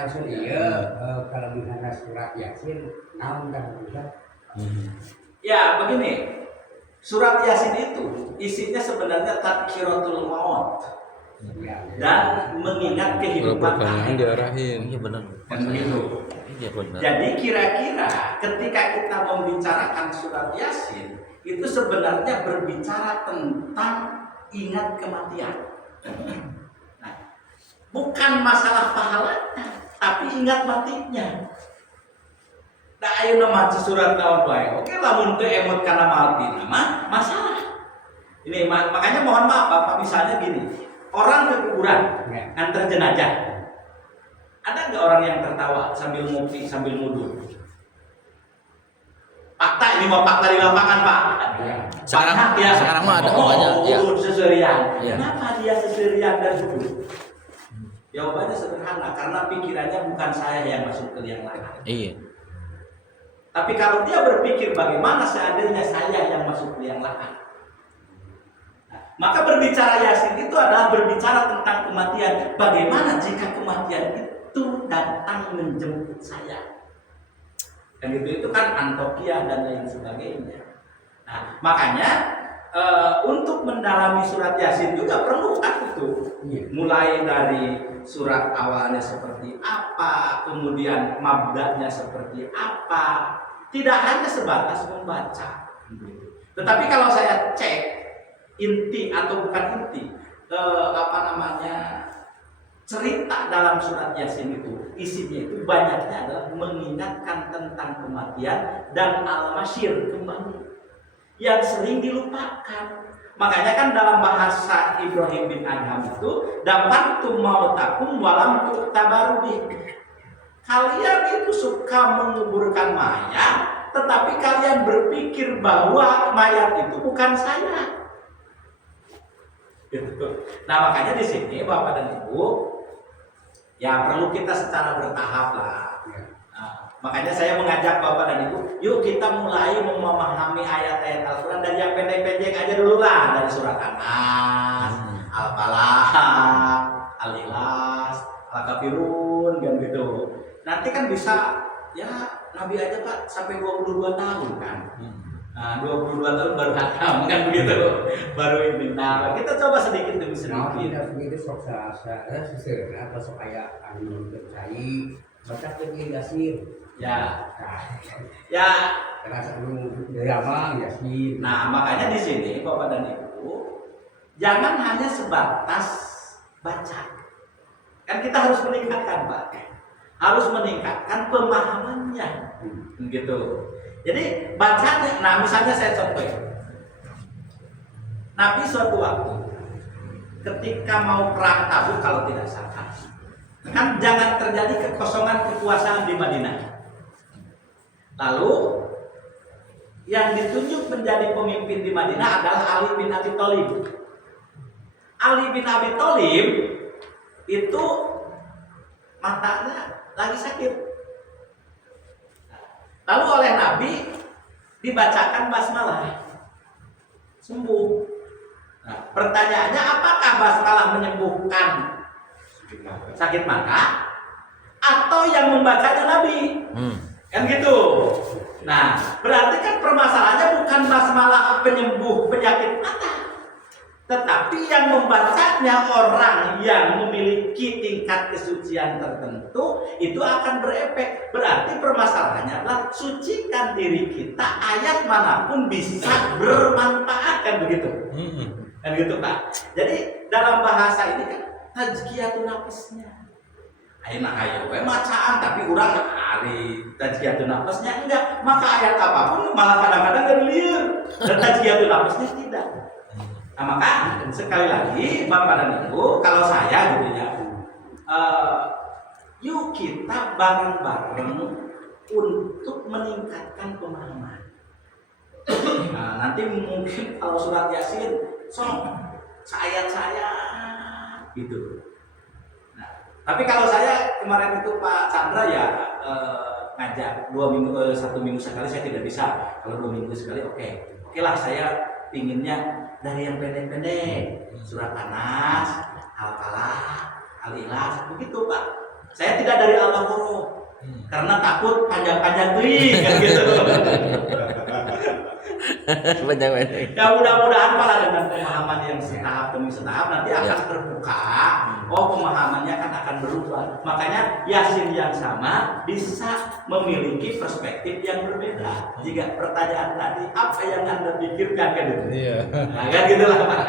langsung iya kelebihan surat Yasin naon dah bisa. Ya begini, surat Yasin itu isinya sebenarnya tadhkiratul maut dan mengingat kehidupan pertanyaan diarahin. Iya benar. kan begitu. Iya benar. Jadi kira-kira ketika kita membicarakan surat Yasin itu sebenarnya berbicara tentang ingat kematian. Nah, bukan masalah pahalanya, tapi ingat matinya. Nah, ayo nama surat tahun baik. Oke, lamun teu emot karena mati nama masalah. Ini makanya mohon maaf Bapak, misalnya gini, orang ke kuburan antar jenazah. Ada nggak orang yang tertawa sambil ngopi sambil nuduh? Fakta ini mau fakta di lapangan Pak. Sekarang Banyak, ya. sekarang mah ada banyak ya. Seserian. Ya. Kenapa dia seserian dan duduk? Jawabannya sederhana, karena pikirannya bukan saya yang masuk ke liang lahat. Iya. Tapi kalau dia berpikir bagaimana seandainya saya yang masuk ke liang lahat, maka berbicara Yasin itu adalah berbicara tentang kematian. Bagaimana jika kematian itu datang menjemput saya? Dan itu kan Antokia dan lain sebagainya. Nah, makanya untuk mendalami surat Yasin juga perlu kan itu. Mulai dari surat awalnya seperti apa, kemudian mabda'nya seperti apa. Tidak hanya sebatas membaca. Tetapi kalau saya cek inti atau bukan inti, cerita dalam surat Yasin itu isinya itu banyaknya adalah mengingatkan tentang kematian dan al-masyir, kembali yang sering dilupakan. Makanya kan dalam bahasa Ibrahim bin Adham itu dapat mautakum walam tu'tabaru. Kalian itu suka menguburkan mayat, tetapi kalian berpikir bahwa mayat itu bukan saya. Gitu. Nah makanya di sini Bapak dan Ibu, ya perlu kita secara bertahap lah. Nah, makanya saya mengajak Bapak dan Ibu, yuk kita mulai memahami ayat-ayat Al-Quran dari yang pendek-pendek aja dulu lah, dari surat An-Nas, Al-Falaq, Al-Ikhlas, Al-Kafirun, kan gitu. Nanti kan bisa, ya Nabi aja Pak sampai 22 tahun kan. Nah, 22 tahun baru hatam kan begitu. Baru ini. Nah, kita coba sedikit demi sedikit. Nah, tidak begitu sok seserna apa sok aya anu percaya baca ke Yasin. Ya. Ya, Terasa anu drama Yasin. nah, makanya di sini Bapak dan Ibu jangan hanya sebatas baca. Kan kita harus meningkatkan, Pak. Harus meningkatkan pemahamannya. Gitu. Jadi bacanya, nah misalnya saya contoh ya. Nabi suatu waktu ketika mau perang Tabuk kalau tidak salah, kan jangan terjadi kekosongan kekuasaan di Madinah. Lalu yang ditunjuk menjadi pemimpin di Madinah adalah Ali bin Abi Thalib. Ali bin Abi Thalib itu matanya lagi sakit. Lalu oleh Nabi dibacakan basmalah, sembuh. Nah, pertanyaannya, apakah basmalah menyembuhkan sakit mata atau yang membacanya Nabi? Kan gitu. Nah, berarti kan permasalahannya bukan basmalah penyembuh penyakit mata, tetapi yang membacanya orang yang memiliki tingkat kesucian tertentu itu akan berefek. Berarti permasalahannya adalah sucikan diri kita, ayat manapun bisa bermanfaat, kan begitu. Kan gitu Pak. Jadi dalam bahasa ini kan tazkiyatun nafsnya. Ayo bacaan tapi urang hari tazkiyatun nafsnya enggak. Maka ayat apapun malah kadang-kadang enggak dilihat. Dan tazkiyatun nafsnya tidak. Nah, maka sekali lagi Bapak dan Ibu, kalau saya gitu ya, yuk kita bareng-bareng untuk meningkatkan pemahaman. Nah, nanti mungkin kalau surat Yasin, saya gitu. Nah, tapi kalau saya kemarin itu Pak Chandra ya ngajak 1 minggu sekali saya tidak bisa. Kalau 2 minggu sekali oke lah, saya pinginnya dari yang pendek-pendek, surat An-Nas, Al-Falaq, Al-Ikhlas, begitu Pak. Saya tidak dari Al-Baqarah karena takut panjang-panjang tuh kan gitu. Panjang-panjang. Ya mudah-mudahan malah dengan pemahaman yang setahap demi setahap nanti akan Ya. terbuka. Oh pemahamannya kan akan berubah. Makanya Yasin yang sama bisa memiliki perspektif yang berbeda. Jika pertanyaan tadi apa yang Anda pikirkan kan itu? Iya. Nah kan gitu lah Pak.